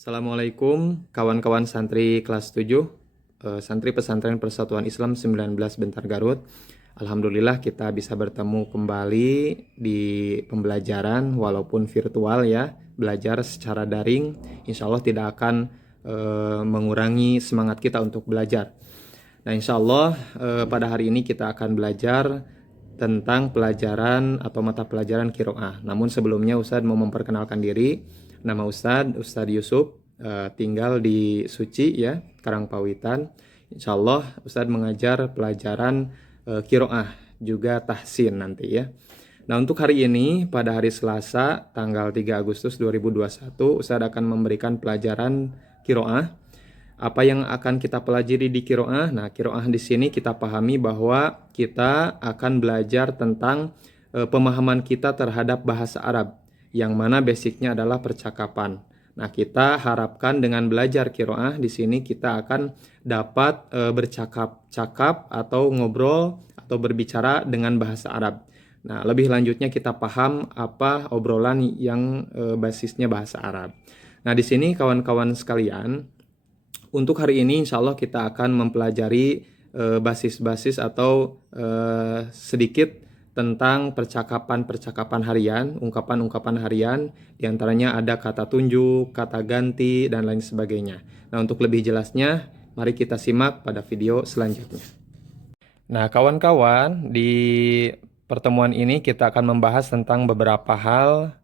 Assalamualaikum kawan-kawan santri kelas 7, santri pesantren Persatuan Islam 19 Bentar Garut. Alhamdulillah kita bisa bertemu kembali di pembelajaran walaupun virtual ya, belajar secara daring. Insya Allah tidak akan mengurangi semangat kita untuk belajar. Nah insya Allah pada hari ini kita akan belajar tentang pelajaran atau mata pelajaran Qiraah. Namun sebelumnya Ustadz mau memperkenalkan diri. Nama Ustadz Yusuf, tinggal di Suci ya, Karangpawitan. Insya Allah Ustadz mengajar pelajaran Qiraah, juga tahsin nanti ya. Nah untuk hari ini, pada hari Selasa, tanggal 3 Agustus 2021, Ustadz akan memberikan pelajaran Qiraah. Apa yang akan kita pelajari di Qiraah? Nah, Qiraah di sini kita pahami bahwa kita akan belajar tentang pemahaman kita terhadap bahasa Arab, yang mana basicnya adalah percakapan. Nah, kita harapkan dengan belajar Qiraah di sini kita akan dapat bercakap-cakap atau ngobrol atau berbicara dengan bahasa Arab. Nah, lebih lanjutnya kita paham apa obrolan yang basisnya bahasa Arab. Nah, di sini kawan-kawan sekalian, untuk hari ini insya Allah kita akan mempelajari basis-basis atau sedikit tentang percakapan-percakapan harian, ungkapan-ungkapan harian, diantaranya ada kata tunjuk, kata ganti, dan lain sebagainya. Nah, untuk lebih jelasnya, mari kita simak pada video selanjutnya. Nah, kawan-kawan, di pertemuan ini kita akan membahas tentang beberapa hal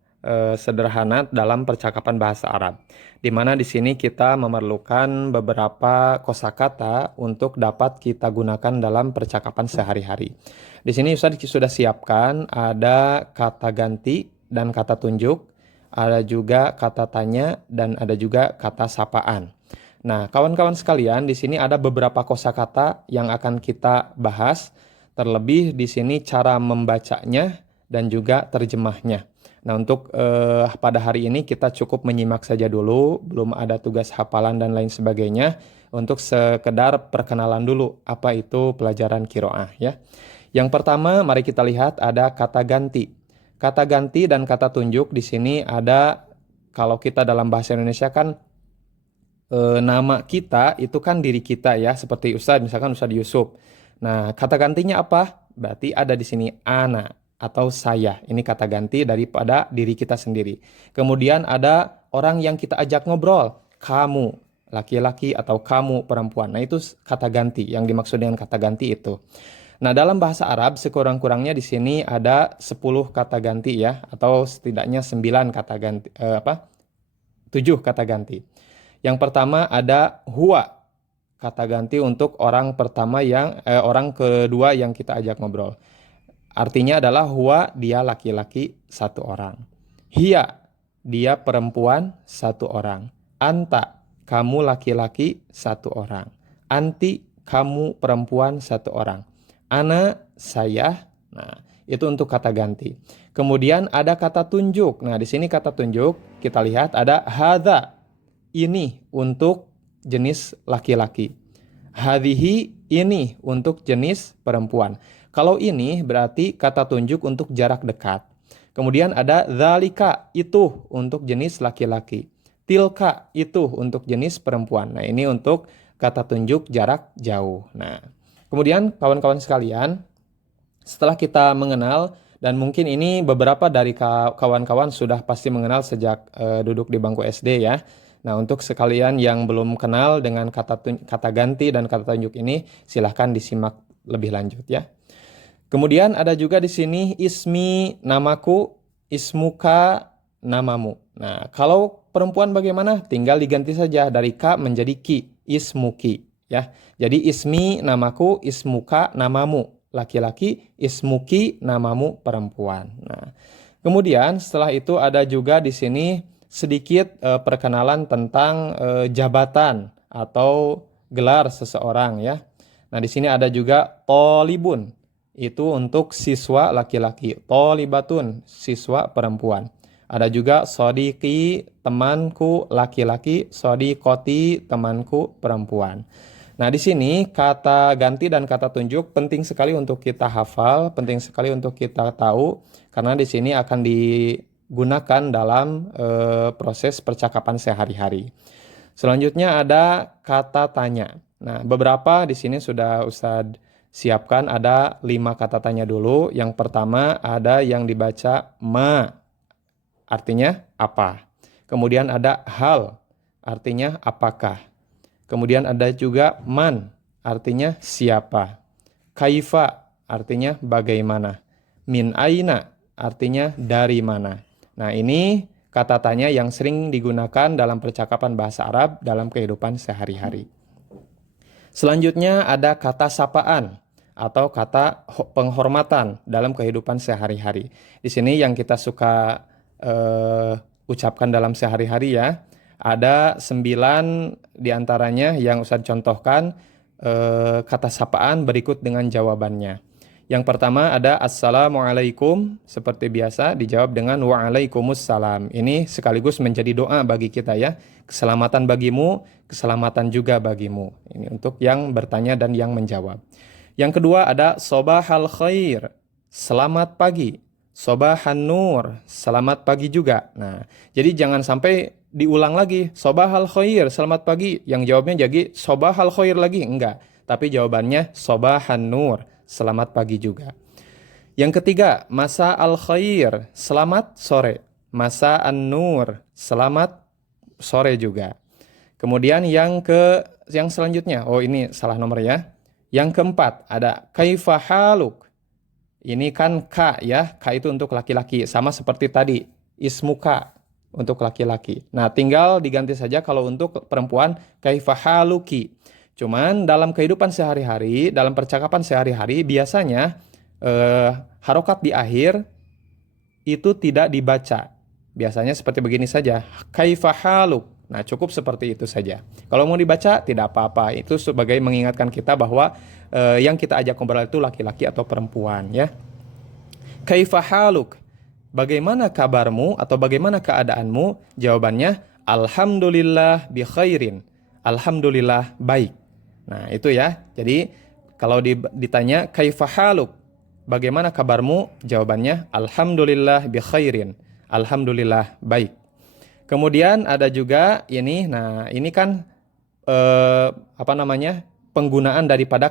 sederhana dalam percakapan bahasa Arab, di mana di sini kita memerlukan beberapa kosakata untuk dapat kita gunakan dalam percakapan sehari-hari. Di sini Ustadz sudah siapkan ada kata ganti dan kata tunjuk, ada juga kata tanya dan ada juga kata sapaan. Nah, kawan-kawan sekalian, di sini ada beberapa kosakata yang akan kita bahas, terlebih di sini cara membacanya dan juga terjemahnya. Nah, untuk pada hari ini kita cukup menyimak saja dulu, belum ada tugas hafalan dan lain sebagainya, untuk sekedar perkenalan dulu apa itu pelajaran Qiraah ya. Yang pertama, mari kita lihat ada kata ganti. Kata ganti dan kata tunjuk di sini ada, kalau kita dalam bahasa Indonesia kan nama kita itu kan diri kita ya, seperti Ustadz, misalkan Ustadz Yusuf. Nah, kata gantinya apa? Berarti ada di sini ana atau saya. Ini kata ganti daripada diri kita sendiri. Kemudian ada orang yang kita ajak ngobrol, kamu laki-laki atau kamu perempuan. Nah, itu kata ganti, yang dimaksud dengan kata ganti itu. Nah, dalam bahasa Arab sekurang-kurangnya di sini ada 10 kata ganti ya, atau setidaknya 9 kata ganti 7 kata ganti. Yang pertama ada huwa, kata ganti untuk orang pertama orang kedua yang kita ajak ngobrol. Artinya adalah huwa, dia laki-laki satu orang. Hiya, dia perempuan satu orang. Anta, kamu laki-laki satu orang. Anti, kamu perempuan satu orang. Ana, saya. Nah, itu untuk kata ganti. Kemudian ada kata tunjuk. Nah, di sini kata tunjuk kita lihat ada hadza. Ini untuk jenis laki-laki. Hadhihi, ini untuk jenis perempuan. Kalau ini berarti kata tunjuk untuk jarak dekat. Kemudian ada dzalika, itu untuk jenis laki-laki. Tilka, itu untuk jenis perempuan. Nah, ini untuk kata tunjuk jarak jauh. Nah, kemudian kawan-kawan sekalian, setelah kita mengenal, dan mungkin ini beberapa dari kawan-kawan sudah pasti mengenal sejak duduk di bangku SD ya. Nah, untuk sekalian yang belum kenal dengan kata ganti dan kata tunjuk ini, silahkan disimak lebih lanjut ya. Kemudian ada juga di sini ismi, namaku, ismuka, namamu. Nah, kalau perempuan bagaimana? Tinggal diganti saja dari ka menjadi ki, ismuki ya. Jadi ismi, namaku, ismuka, namamu laki-laki, ismuki, namamu perempuan. Nah, kemudian setelah itu ada juga di sini sedikit perkenalan tentang jabatan atau gelar seseorang ya. Nah, di sini ada juga tolibun, itu untuk siswa laki-laki, tolibatun, siswa perempuan. Ada juga sodiki, temanku laki-laki, sodikoti, temanku perempuan. Nah, di sini kata ganti dan kata tunjuk penting sekali untuk kita hafal, penting sekali untuk kita tahu, karena di sini akan gunakan dalam proses percakapan sehari-hari. Selanjutnya ada kata tanya. Nah, beberapa di sini sudah Ustadz siapkan, ada 5 kata tanya dulu. Yang pertama ada yang dibaca ma, artinya apa. Kemudian ada hal, artinya apakah. Kemudian ada juga man, artinya siapa. Kaifa, artinya bagaimana. Min aina, artinya dari mana. Nah, ini kata tanya yang sering digunakan dalam percakapan bahasa Arab dalam kehidupan sehari-hari. Selanjutnya ada kata sapaan atau kata penghormatan dalam kehidupan sehari-hari. Di sini yang kita suka ucapkan dalam sehari-hari ya. Ada 9 diantaranya yang Ustadz contohkan kata sapaan berikut dengan jawabannya. Yang pertama ada Assalamualaikum, seperti biasa dijawab dengan Waalaikumsalam. Ini sekaligus menjadi doa bagi kita ya. Keselamatan bagimu, keselamatan juga bagimu. Ini untuk yang bertanya dan yang menjawab. Yang kedua ada Sobahal Khair, selamat pagi. Sobahan Nur, selamat pagi juga. Nah, jadi jangan sampai diulang lagi. Sobahal Khair, selamat pagi. Yang jawabnya jadi Sobahal Khair lagi. Enggak, tapi jawabannya Sobahan Nur, selamat pagi juga. Yang ketiga, Masa al-Khair, selamat sore. Masa an-Nur, selamat sore juga. Kemudian yang selanjutnya, oh ini salah nomor ya. Yang keempat, ada Kaifa haluk. Ini kan ka ya, ka itu untuk laki-laki. Sama seperti tadi, ismuka untuk laki-laki. Nah, tinggal diganti saja kalau untuk perempuan, Kaifa haluki. Cuman dalam kehidupan sehari-hari, dalam percakapan sehari-hari, biasanya harokat di akhir itu tidak dibaca. Biasanya seperti begini saja, kaifa haluk. Nah, cukup seperti itu saja. Kalau mau dibaca, tidak apa-apa. Itu sebagai mengingatkan kita bahwa yang kita ajak ngobrol itu laki-laki atau perempuan ya. Kaifa haluk. Bagaimana kabarmu atau bagaimana keadaanmu? Jawabannya, alhamdulillah bi khairin. Alhamdulillah baik. Nah, itu ya. Jadi, kalau ditanya kaifa haluk, bagaimana kabarmu? Jawabannya alhamdulillah bi khairin. Alhamdulillah baik. Kemudian ada juga ini, nah ini kan penggunaan daripada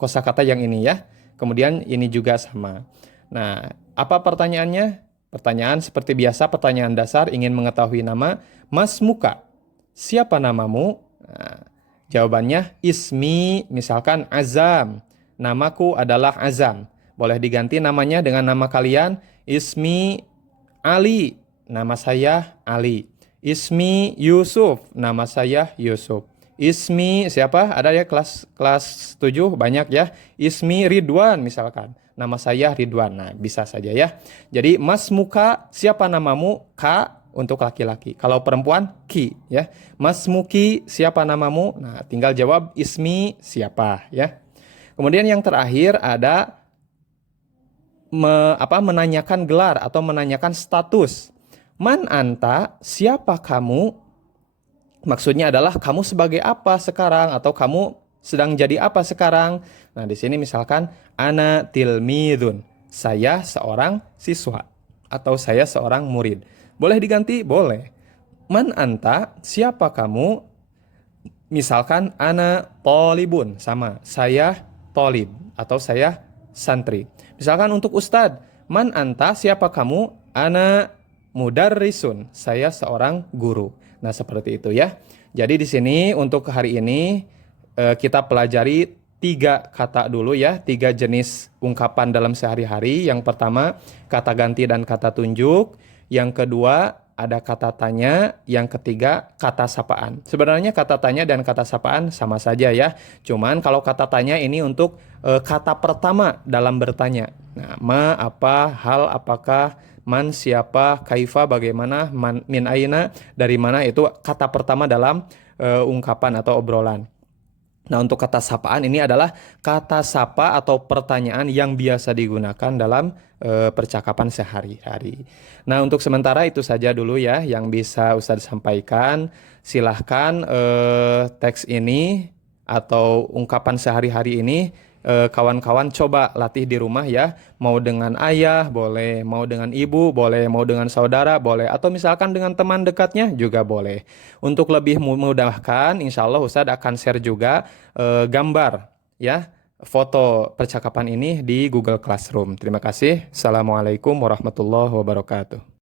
kosakata yang ini ya. Kemudian ini juga sama. Nah, apa pertanyaannya? Pertanyaan seperti biasa, pertanyaan dasar, ingin mengetahui nama. Mas muka, siapa namamu? Nah, jawabannya ismi, misalkan Azam. Namaku adalah Azam. Boleh diganti namanya dengan nama kalian. Ismi Ali. Nama saya Ali. Ismi Yusuf. Nama saya Yusuf. Ismi siapa? Ada ya kelas 7 banyak ya. Ismi Ridwan misalkan. Nama saya Ridwan. Nah, bisa saja ya. Jadi Mas muka, siapa namamu? Ka untuk laki-laki. Kalau perempuan, Ki ya. Mas Muki, siapa namamu? Nah, tinggal jawab ismi siapa ya. Kemudian yang terakhir ada menanyakan gelar atau menanyakan status. Man anta, siapa kamu? Maksudnya adalah kamu sebagai apa sekarang atau kamu sedang jadi apa sekarang? Nah, di sini misalkan ana tilmidun. Saya seorang siswa atau saya seorang murid. Boleh diganti? Boleh. Man anta, siapa kamu? Misalkan ana tolibun, sama saya tolib atau saya santri. Misalkan untuk ustadz, man anta, siapa kamu? Ana mudarrisun, saya seorang guru. Nah, seperti itu ya. Jadi di sini untuk hari ini kita pelajari 3 kata dulu ya, 3 jenis ungkapan dalam sehari-hari. Yang pertama, kata ganti dan kata tunjuk. Yang kedua, ada kata tanya. Yang ketiga, kata sapaan. Sebenarnya kata tanya dan kata sapaan sama saja ya. Cuman kalau kata tanya ini untuk kata pertama dalam bertanya. Nah, ma, apa, hal, apakah, man, siapa, kaifa, bagaimana, man, min aina, dari mana, itu kata pertama dalam ungkapan atau obrolan. Nah, untuk kata sapaan ini adalah kata sapa atau pertanyaan yang biasa digunakan dalam percakapan sehari-hari. Nah, untuk sementara itu saja dulu ya yang bisa Ustadz sampaikan. Silahkan teks ini atau ungkapan sehari-hari ini kawan-kawan coba latih di rumah ya. Mau dengan ayah boleh, mau dengan ibu boleh, mau dengan saudara boleh, atau misalkan dengan teman dekatnya juga boleh. Untuk lebih memudahkan, insya Allah Ustadz akan share juga gambar ya, foto percakapan ini di Google Classroom. Terima kasih. Assalamualaikum warahmatullahi wabarakatuh.